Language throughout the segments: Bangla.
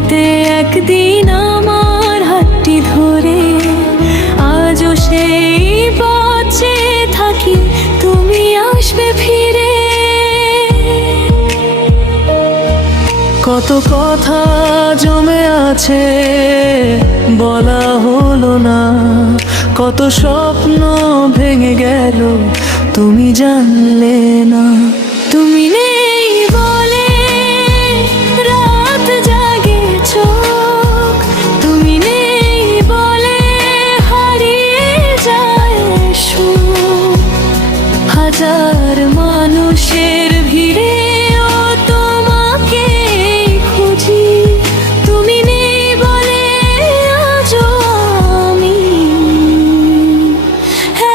ফিরতে একদিন আমার হাতটি ধরে, আজও সেই পথে থাকি, তুমি আসবে ফিরে। কত কথা জমে আছে বলা হলো না, কত স্বপ্ন ভেঙে গেল তুমি জানলে না। তুমি নেই বলে রাত জাগে চোখ, তুমি নেই বলে হারিয়ে যায় সুখ। হাজার মানুষের ভিড়ে ও তোমাকে খুঁজি, তুমি নেই বলে আজও আমি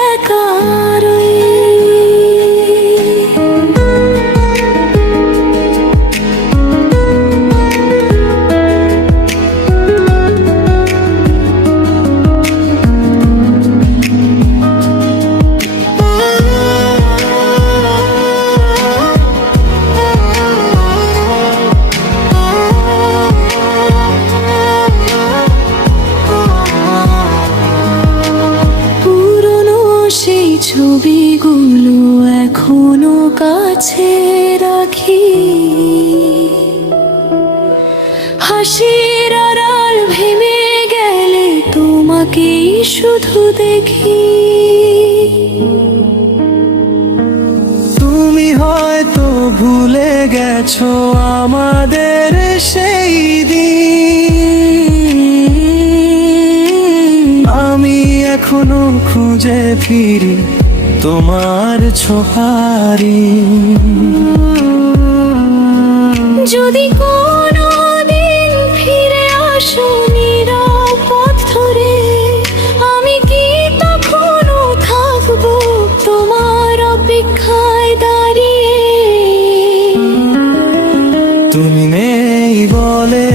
একা রই। ছবিগুলো এখনো কাছে রাখি, হাসির আড়াল ভেঙে গেলে তোমাকেই শুধু দেখি। তুমি হয়তো ভুলে গেছো আমাদের সেই দিন, আমি এখনো খুঁজে ফিরি তোমার ছোঁয়ারি। যদি কোনো দিন ফিরে আসো নীরব পথ ধরে, আমি কি তখনও থাকবো তোমার অপেক্ষায় দাঁড়িয়ে? তুমি নেই বলে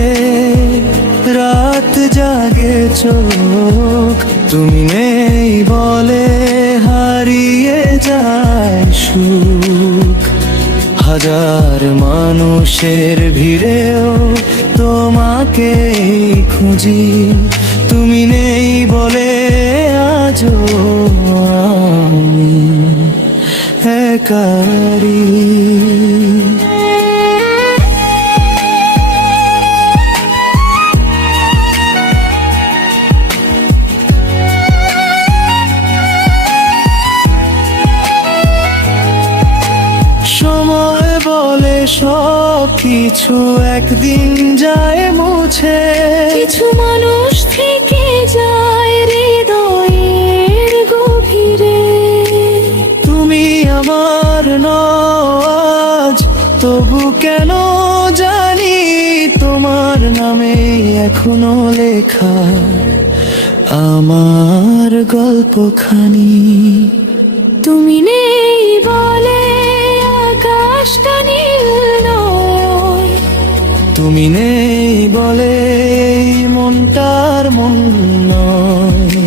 রাত জাগে চোখ, তুমি নেই বলে হারিয়ে যায় সুখ। হাজার মানুষের ভিড়েও তোমাকে খুঁজি, তুমি নেই বলে আজও আমি একারি। সময় বলে সব কিছু একদিন যায় মুছে, কিছু মানুষ থেকে যায় হৃদয়ের গভীরে। তুমি আমার নজ তবু কেন জানি তোমার নামে এখনো লেখা আমার গল্পখানি। তুমি নেই বলে আকাশটা নীল নয়, তুমি নেই বলে মনটার মন নয়।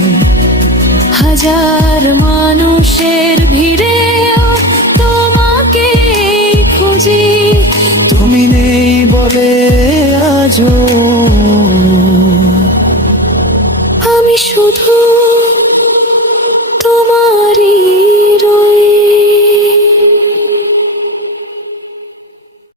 হাজার মানুষের ভিড়েও তোমাকে খুঁজি, তুমি নেই বলে আজও